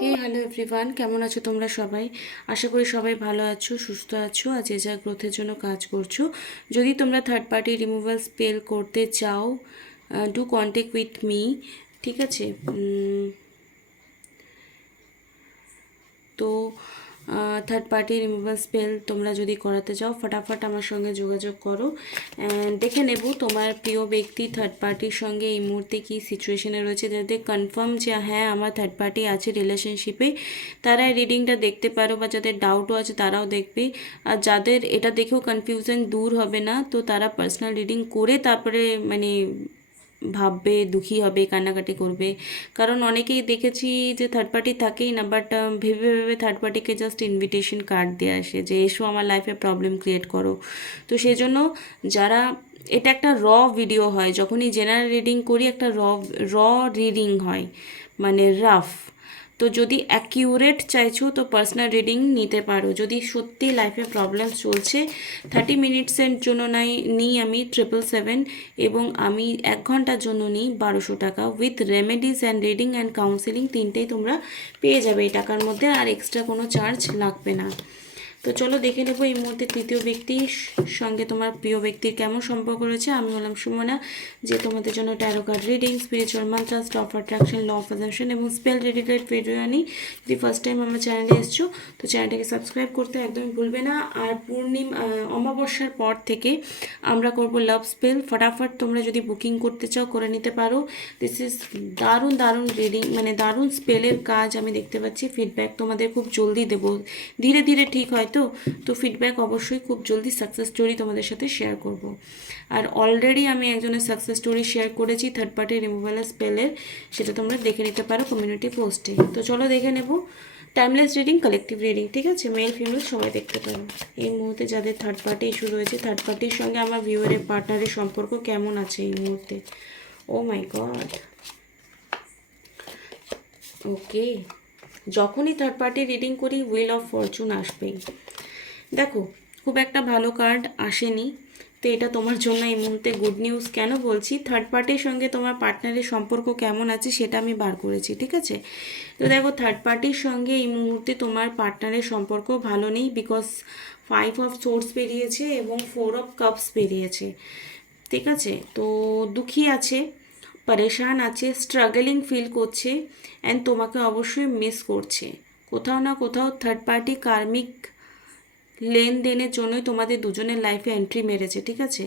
হে hello everyone, কেমন আছো তোমরা সবাই? আশা করি সবাই ভালো আছো, সুস্থ আছো আর যে যা গ্রোথের জন্য কাজ করছো। যদি তোমরা থার্ড পার্টি রিমুভাল স্পেল করতে চাও, ডু কন্ট্যাক্ট উইথ মি। ঠিক আছে? তো থার্ড পার্টি রিমুভাল স্পেল তোমরা যদি করাতে চাও, ফটাফট আমার সঙ্গে যোগাযোগ করো। দেখে নেব তোমার প্রিয় ব্যক্তি থার্ড পার্টির সঙ্গে এই মুহূর্তে কী সিচুয়েশনে রয়েছে। যাদের কনফার্ম যে হ্যাঁ আমার থার্ড পার্টি আছে রিলেশনশিপে, তারা এই রিডিংটা দেখতে পারো, বা যাদের ডাউটও আছে তারাও দেখবে। আর যাদের এটা দেখেও কনফিউশন দূর হবে না, তো তারা পার্সোনাল রিডিং করে তারপরে মানে ভাববে, দুঃখী হবে, কান্নাকাটি করবে। কারণ অনেকেই দেখেছি যে থার্ড পার্টি থাকেই না, বাট ভেবে ভেবে থার্ড পার্টিকে জাস্ট ইনভিটেশন কার্ড দিয়ে আসে যে এসো আমার লাইফে প্রবলেম ক্রিয়েট করো। তো সেই জন্য যারা, এটা একটা ভিডিও হয়, যখনই জেনারেল রিডিং করি একটা র রিডিং হয়, মানে রাফ। তো যদি অ্যাকিউরেট চাইছো তো পার্সোনাল রিডিং নিতে পারো। যদি সত্যি লাইফে প্রবলেম চলছে, 30 মিনিটসের জন্য নিই আমি 777, এবং আমি 1 ঘন্টার জন্য নিই 1200 টাকা, with remedies and reading and counselling, তিনটেই তোমরা পেয়ে যাবে এই টাকার মধ্যে, আর এক্সট্রা কোনো চার্জ লাগবে না। তো চলো দেখে নেবো এই মুহূর্তে তৃতীয় ব্যক্তির সঙ্গে তোমার প্রিয় ব্যক্তির কেমন সম্পর্ক রয়েছে। আমি হলাম সুমনা, যে তোমাদের জন্য tarot card reading, spiritual mantras, law of attraction, law of assumption এবং স্পেল রিলেটেড ভিডিও আনি। যদি ফার্স্ট টাইম আমার চ্যানেলে এসছো তো চ্যানেলটাকে সাবস্ক্রাইব করতে একদমই ভুলবে না। আর অমাবস্যার পর থেকে আমরা করব লাভ স্পেল। ফটাফট তোমরা যদি বুকিং করতে চাও করে নিতে পারো। দিস ইজ দারুণ দারুণ রিডিং, মানে দারুণ স্পেলের কাজ আমি দেখতে পাচ্ছি। ফিডব্যাক তোমাদের খুব জলদি দেবো, ধীরে ধীরে ঠিক হয়। তো ফিডব্যাক অবশ্যই খুব জলদি সাকসেস স্টোরি তোমাদের সাথে শেয়ার করব। আর অলরেডি আমি একজনের সাকসেস স্টোরি শেয়ার করেছি থার্ড পার্টি রিমুভাল স্পেলের, সেটা তোমরা দেখে নিতে পারো কমিউনিটি পোস্টে। তো চলো দেখে নেব টাইমলেস রিডিং, কালেকটিভ রিডিং। ঠিক আছে, মেল ফিমেল সবাই দেখতে পারো। এই মুহূর্তে যাদের থার্ড পার্টি ইস্যু রয়েছে, থার্ড পার্টির সঙ্গে আমার ভিউয়ারের পার্টনারের সম্পর্ক কেমন আছে এই মুহূর্তে। ও মাই গড, ওকে। যখনই থার্ড পার্টি রিডিং করি হুইল অফ ফরচুন আসবেই। দেখো, খুব একটা ভালো কার্ড আসেনি, তো এটা তোমার জন্য এই মুহূর্তে গুড নিউজ। কেন বলছি, থার্ড পার্টির সঙ্গে তোমার পার্টনারের সম্পর্ক কেমন আছে সেটা আমি বার করেছি। ঠিক আছে, তো দেখো থার্ড পার্টির সঙ্গে এই মুহূর্তে তোমার পার্টনারের সম্পর্ক ভালো নেই, বিকজ 5 অফ সোর্স বেরিয়েছে এবং 4 অফ কাপস বেরিয়েছে। ঠিক আছে, তো দুঃখী আছে, পরেশান আছে, স্ট্রাগলিং ফিল করছে, অ্যান্ড তোমাকে অবশ্যই মিস করছে। কোথাও না কোথাও থার্ড পার্টি কার্মিক লেনদেনের জন্যই তোমাদের দুজনের লাইফে এন্ট্রি মেরেছে। ঠিক আছে,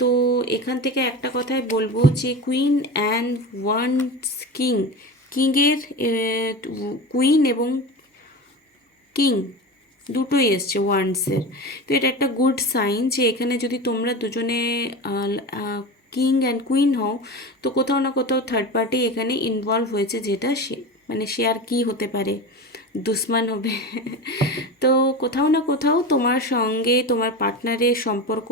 তো এখান থেকে একটা কথাই বলবো যে কুইন অ্যান্ড ওয়ান্স কিং, কিংয়ের কুইন এবং কিং দুটোই এসছে ওয়ান্ডসের। তো এটা একটা গুড সাইন যে এখানে যদি তোমরা দুজনে কিং অ্যান্ড কুইন হও, তো কোথাও না কোথাও থার্ড পার্টি এখানে ইনভলভ হয়েছে, যেটা সে আর কি হতে পারে, দুশ্মন হবে। তো কোথাও না কোথাও তোমার সঙ্গে তোমার পার্টনারের সম্পর্ক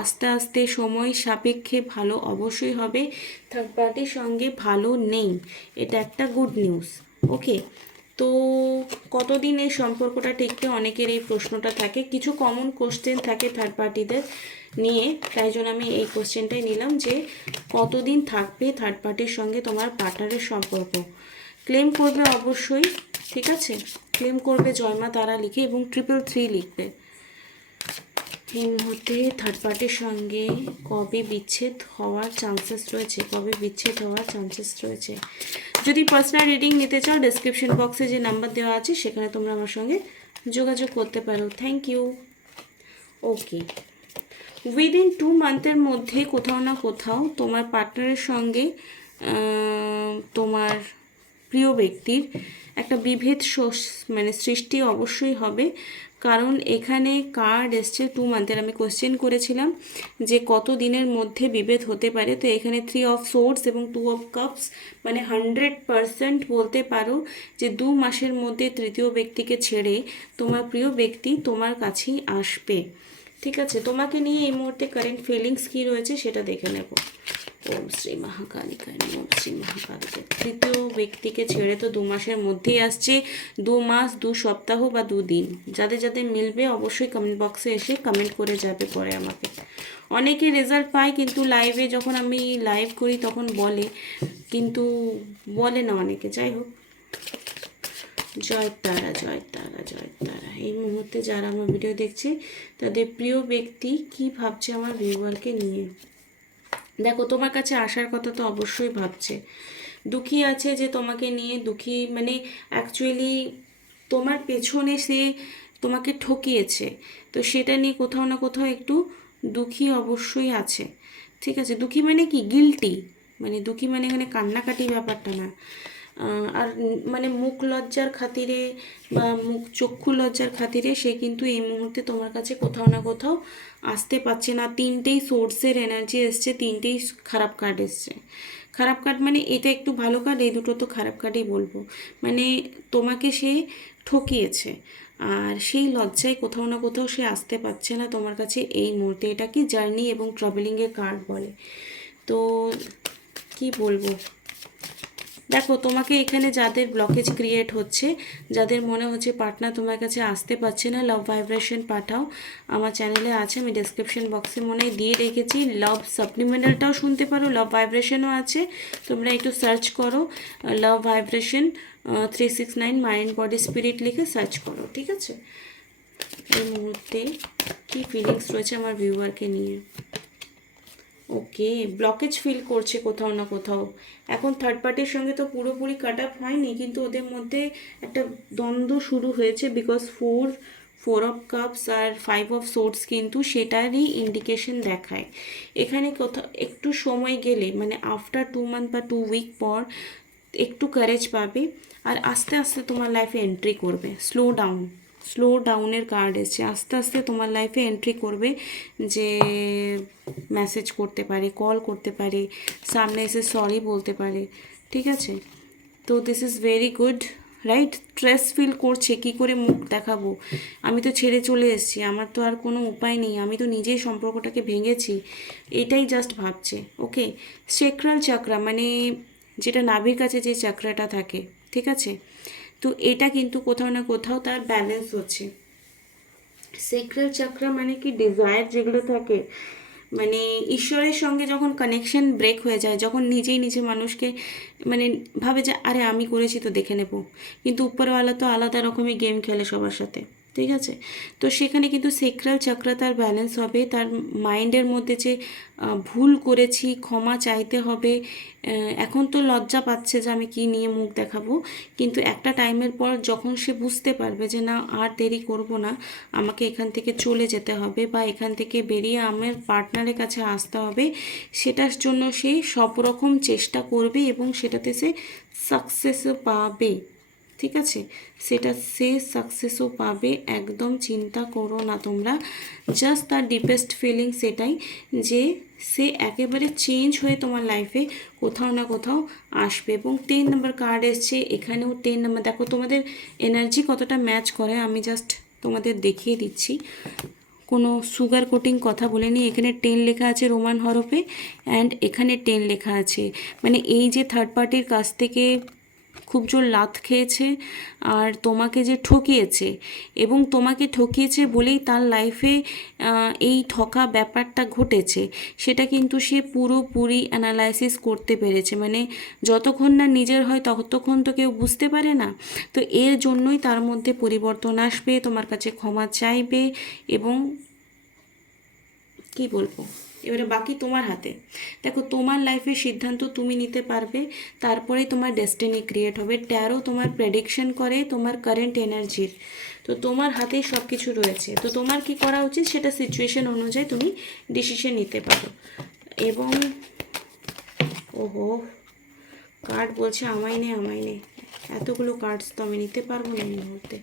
আস্তে আস্তে সময় সাপেক্ষে ভালো অবশ্যই হবে। থার্ড পার্টির সঙ্গে ভালো নেই, এটা একটা গুড নিউজ। ওকে, তো কতদিন এই সম্পর্কটা টিকবে, অনেকের এই প্রশ্নটা থাকে। কিছু কমন কোশ্চেন থাকে থার্ড পার্টিদের নিয়ে, তাই জন্য আমি এই কোশ্চেনটাই নিলাম যে কতদিন থাকবে থার্ড পার্টির সঙ্গে তোমার পার্টনারের সম্পর্ক। ক্লেম করবে অবশ্যই, ঠিক আছে, ক্লেম করবে জয়মা তারা লিখে এবং 333 লিখবে। এই মুহূর্তে থার্ড পার্টির সঙ্গে কবে বিচ্ছেদ হওয়ার চান্সেস রয়েছে, কবে বিচ্ছেদ হওয়ার চান্সেস রয়েছে। যদি পার্সোনাল রিডিং নিতে চাও, ডেসক্রিপশন বক্সে যে নাম্বার দেওয়া আছে সেখানে তোমরা আমার সঙ্গে যোগাযোগ করতে পারো। Thank you. ওকে, উইদিন 2 মান্থের মধ্যে কোথাও না কোথাও তোমার পার্টনারের সঙ্গে তোমার প্রিয় ব্যক্তির একটা বিভেদ মানে সৃষ্টি অবশ্যই হবে। কারণ এখানে কার্ড এসছে 2 মান্থের। আমি কোশ্চেন করেছিলাম যে কত দিনের মধ্যে বিভেদ হতে পারে, তো এখানে 3 অফ সোর্স এবং 2 অফ কাপস, মানে 100% বলতে পারো যে 2 মাসের মধ্যে তৃতীয় ব্যক্তিকে ছেড়ে তোমার প্রিয় ব্যক্তি তোমার কাছেই আসবে। ঠিক আছে, তোমাকে নিয়ে এই মুহূর্তে কারেন্ট ফিলিংস কী রয়েছে সেটা দেখে নেব। ওম শ্রী মহাকালিকায় নমঃ। ওম শ্রী মহাকালিকায়। তৃতীয় ব্যক্তিকে ছেড়ে তো 2 মাসের মধ্যেই আসছে, 2 মাস 2 সপ্তাহ বা 2 দিন। যাদের যাদের মিলবে অবশ্যই কমেন্ট বক্সে এসে কমেন্ট করে যাবে পরে আমাকে। অনেকে রেজাল্ট পায়, কিন্তু লাইভে যখন আমি লাইভ করি তখন বলে, কিন্তু বলে না অনেকে। যাই হোক, জয় তারা, জয় তারা, জয় তারা। এই মুহূর্তে যারা আমার ভিডিও দেখছে তাদের প্রিয় ব্যক্তি কি ভাবছে আমার ভিউয়ারকে নিয়ে। দেখো, তোমার কাছে আসার কথা তো অবশ্যই ভাবছে, দুঃখী আছে যে তোমাকে নিয়ে দুঃখী, মানে অ্যাকচুয়ালি তোমার পেছনে সে তোমাকে ঠকিয়েছে, তো সেটা নিয়ে কোথাও না কোথাও একটু দুঃখী অবশ্যই আছে। ঠিক আছে, দুঃখী মানে কি, গিল্টি, মানে দুঃখী মানে এখানে কান্নাকাটি ব্যাপারটা না। আর মানে মুখ লজ্জার খাতিরে বা মুখ চক্ষু লজ্জার খাতিরে সে কিন্তু এই মুহূর্তে তোমার কাছে কোথাও না কোথাও আসতে পারছে না। তিনটেই সোর্সের এনার্জি এসছে, তিনটেই খারাপ কার্ড এসছে। খারাপ কার্ড মানে এটা একটু ভালো কার্ড, এই দুটো তো খারাপ কার্ডই বলবো। মানে তোমাকে সে ঠকিয়েছে, আর সেই লজ্জায় কোথাও না কোথাও সে আসতে পারছে না তোমার কাছে এই মুহূর্তে। এটা কি জার্নি এবং ট্রাভেলিংয়ের কার্ড বলে। তো কি বলবো, দেখো তোমাকে এখানে যাদের ব্লকেজ ক্রিয়েট হচ্ছে, যাদের মনে হচ্ছে পার্টনার তোমার কাছে আসতে পারছে না, লাভ ভাইব্রেশন পাঠাও। আমার চ্যানেলে আছে, আমি ডেসক্রিপশন বক্সে মনে হয় দিয়ে রেখেছি। লাভ সাপ্লিমেন্টালটাও শুনতে পারো, লাভ ভাইব্রেশনও আছে, তোমরা একটু সার্চ করো লাভ ভাইব্রেশন 369 মাইন্ড বডি স্পিরিট লিখে সার্চ করো, ঠিক আছে। এই মুহূর্তে কী ফিলিংস রয়েছে আমার ভিউয়ারকে নিয়ে। ওকে, ব্লকেজ ফিল করছে কোথাও না কোথাও। এখন থার্ড পার্টির সঙ্গে তো পুরোপুরি কাট আপ হয়নি, কিন্তু ওদের মধ্যে একটা দ্বন্দ্ব শুরু হয়েছে, বিকজ ফোর অফ কাপস আর 5 অফ সোর্স কিন্তু সেটারই ইন্ডিকেশন দেখায়। এখানে কোথাও একটু সময় গেলে, মানে আফটার 2 মান্থ বা 2 উইক পর একটু কারেজ পাবে, আর আস্তে আস্তে তোমার লাইফে এন্ট্রি করবে। স্লো ডাউনের কার্ড এসছে, আস্তে আস্তে তোমার লাইফে এন্ট্রি করবে, যে মেসেজ করতে পারে, কল করতে পারে, সামনে এসে সরি বলতে পারে, ঠিক আছে। তো this is very good, right. Stress feel করছে, কি করে মুখ দেখাবো, আমি তো ছেড়ে চলে এসেছি, আমার তো আর কোনো উপায় নেই, আমি তো নিজেই সম্পর্কটাকে ভেঙেছি, এটাই জাস্ট ভাবছে। ওকে, সেক্রাল চাকরা মানে যেটা নাভির কাছে যে চাকরাটা থাকে, ঠিক আছে, তো এটা কিন্তু কোথাও না কোথাও তার ব্যালেন্স হচ্ছে। সেক্রাল চাকরা মানে কি, ডিজায়ার যেগুলো থাকে, মানে ঈশ্বরের সঙ্গে যখন কানেকশন ব্রেক হয়ে যায়, যখন নিজেই নিজে মানুষকে মানে ভাবে যে আরে আমি করেছি তো দেখে নেব, কিন্তু উপরওয়ালা তো আলাদা রকমের গেম খেলে সবার সাথে, ঠিক আছে। তো সেখানে কিন্তু সেক্রাল চাকরা তার ব্যালেন্স হবে, তার মাইন্ডের মধ্যে যে ভুল করেছি, ক্ষমা চাইতে হবে। এখন তো লজ্জা পাচ্ছে যে আমি কি নিয়ে মুখ দেখাবো, কিন্তু একটা টাইমের পর যখন সে বুঝতে পারবে যে না আর দেরি করব না, আমাকে এখান থেকে চলে যেতে হবে বা এখান থেকে বেরিয়ে আমার পার্টনারের কাছে আসতে হবে, সেটার জন্য সে সব রকম চেষ্টা করবে এবং সেটাতে সে সাকসেসও পাবে, ঠিক আছে। সেটা সে সাকসেসও পাবে, একদম চিন্তা করো না তোমরা। জাস্ট তার ডিপেস্ট ফিলিং সেটাই, যে সে একেবারে চেঞ্জ হয়ে তোমার লাইফে কোথাও না কোথাও আসবে। এবং 10 নম্বর কার্ড এসছে, এখানেও 10 নম্বর। দেখো তোমাদের এনার্জি কতটা ম্যাচ করে, আমি জাস্ট তোমাদের দেখিয়ে দিচ্ছি, কোনো সুগার কোটিং কথা বলিনি। এখানে 10 লেখা আছে রোমান হরফে, অ্যান্ড এখানে 10 লেখা আছে। মানে এই যে থার্ড পার্টির কাছ থেকে খুব জোর লাথ খেয়েছে আর তোমাকে যে ঠকিয়েছে, এবং তোমাকে ঠকিয়েছে বলেই তার লাইফে এই ঠকা ব্যাপারটা ঘটেছে, সেটা কিন্তু সে পুরোপুরি অ্যানালাইসিস করতে পেরেছে। মানে যতক্ষণ না নিজের হয় ততক্ষণ তো কেউ বুঝতে পারে না। তো এর জন্যই তার মধ্যে পরিবর্তন আসবে, তোমার কাছে ক্ষমা চাইবে, এবং কি বলবো, এবারে বাকি তোমার হাতে। দেখো তোমার লাইফের সিদ্ধান্ত তুমি নিতে পারবে, তারপরেই তোমার ডেস্টিনি ক্রিয়েট হবে। ট্যারো তোমার প্রেডিকশন করে তোমার কারেন্ট এনার্জির, তো তোমার হাতেই সব কিছু রয়েছে। তো তোমার কি করা উচিত সেটা সিচুয়েশন অনুযায়ী তুমি ডিসিশন নিতে পারো। এবং ওহো, কার্ড বলছে আমায় নে আমায় নে, এতগুলো কার্ডস তো আমি নিতে পারবো না এই মুহূর্তে।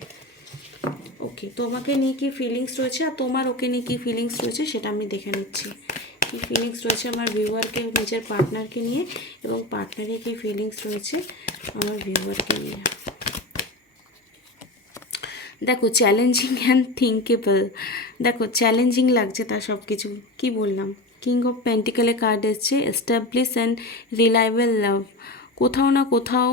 ওকে, তোমাকে নিয়ে কী ফিলিংস রয়েছে আর তোমার ওকে নিয়ে কী ফিলিংস রয়েছে সেটা আমি দেখে নিচ্ছি। কী ফিলিংস রয়েছে আমার ভিউয়ারকে নিজের পার্টনারকে নিয়ে, এবং পার্টনারের কী ফিলিংস রয়েছে আমার ভিউয়ারকে নিয়ে। দেখো চ্যালেঞ্জিং অ্যান্ড থিঙ্কেবল, দেখো চ্যালেঞ্জিং লাগছে তার সব কিছু। কী বললাম, কিং অফ পেন্টিকেলে কার্ড এসছে, এস্টাবলিশ অ্যান্ড রিলায়েবল লাভ। কোথাও না কোথাও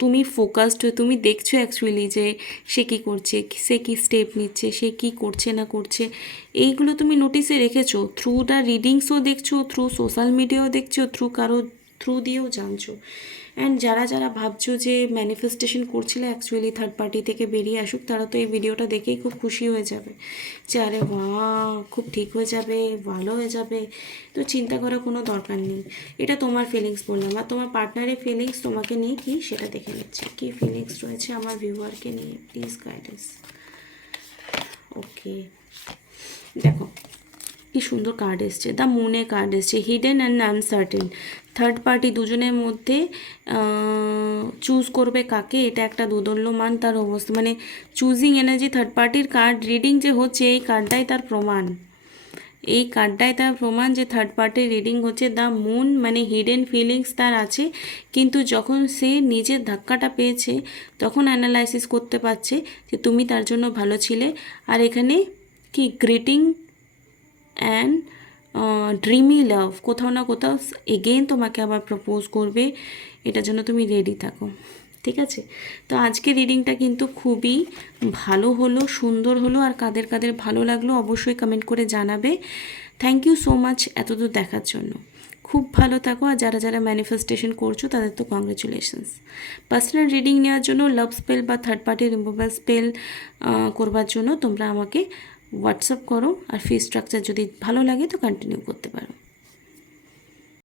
তুমি ফোকাসড হয়ে তুমি দেখছো অ্যাকচুয়ালি যে সে কী করছে, সে কী স্টেপ নিচ্ছে, সে কী করছে না করছে, এইগুলো তুমি নোটিসে রেখেছো। থ্রু দ্য রিডিংসও দেখছো, থ্রু সোশ্যাল মিডিয়াও দেখছো, থ্রু কারো থ্রু দিয়েও জানছো। অ্যান্ড যারা যারা ভাবছো যে ম্যানিফেস্টেশন করছিলে অ্যাকচুয়ালি থার্ড পার্টি থেকে বেরিয়ে আসুক, তারা তো এই ভিডিওটা দেখেই খুব খুশি হয়ে যাবে যে আরে বাহ, খুব ঠিক হয়ে যাবে, ভালো হয়ে যাবে। তো চিন্তা করার কোনো দরকার নেই। এটা তোমার ফিলিংস বললাম, আর তোমার পার্টনারের ফিলিংস তোমাকে নিয়ে কি সেটা দেখে নিচ্ছে। কী ফিলিংস রয়েছে আমার ভিউয়ারকে নিয়ে, প্লিজ গাইডেন্স। ওকে, দেখো কি সুন্দর কার্ড এসছে, দ্য মুনে কার্ড এসছে, hidden and uncertain. Third party দুজনের মধ্যে চুজ করবে কাকে, এটা একটা দোদুল্যমান তার অবস্থা, মানে চুজিং এনার্জি। থার্ড পার্টির কার্ড রিডিং যে হচ্ছে, এই কার্ডটাই তার প্রমাণ, এই কার্ডটাই তার প্রমাণ যে থার্ড পার্টির রিডিং হচ্ছে দ্য মুন, মানে হিডেন ফিলিংস তার আছে, কিন্তু যখন সে নিজের ধাক্কাটা পেয়েছে তখন অ্যানালাইসিস করতে পারছে যে তুমি তার জন্য ভালো ছিলে। আর এখানে কি গ্রিটিং অ্যান্ড ড্রিমি লাভ, কোথাও না কোথাও এগেইন তোমাকে আবার প্রপোজ করবে, এটার জন্য তুমি রেডি থাকো। ঠিক আছে, তো আজকে রিডিংটা কিন্তু খুবই ভালো হলো, সুন্দর হলো। আর কাদের কাদের ভালো লাগলো অবশ্যই কমেন্ট করে জানাবে। থ্যাংক ইউ সো মাচ এতদূর দেখার জন্য। খুব ভালো থাকো। আর যারা যারা ম্যানিফেস্টেশন করছো তাদের তো কংগ্রেচুলেশনস। পার্সোনাল রিডিং নেওয়ার জন্য, লাভ স্পেল বা থার্ড পার্টি রিমুভাল স্পেল করবার জন্য তোমরা আমাকে হোয়াটসঅ্যাপ করো। আর ফি স্ট্রাকচার যদি ভালো লাগে তো কন্টিনিউ করতে পারো।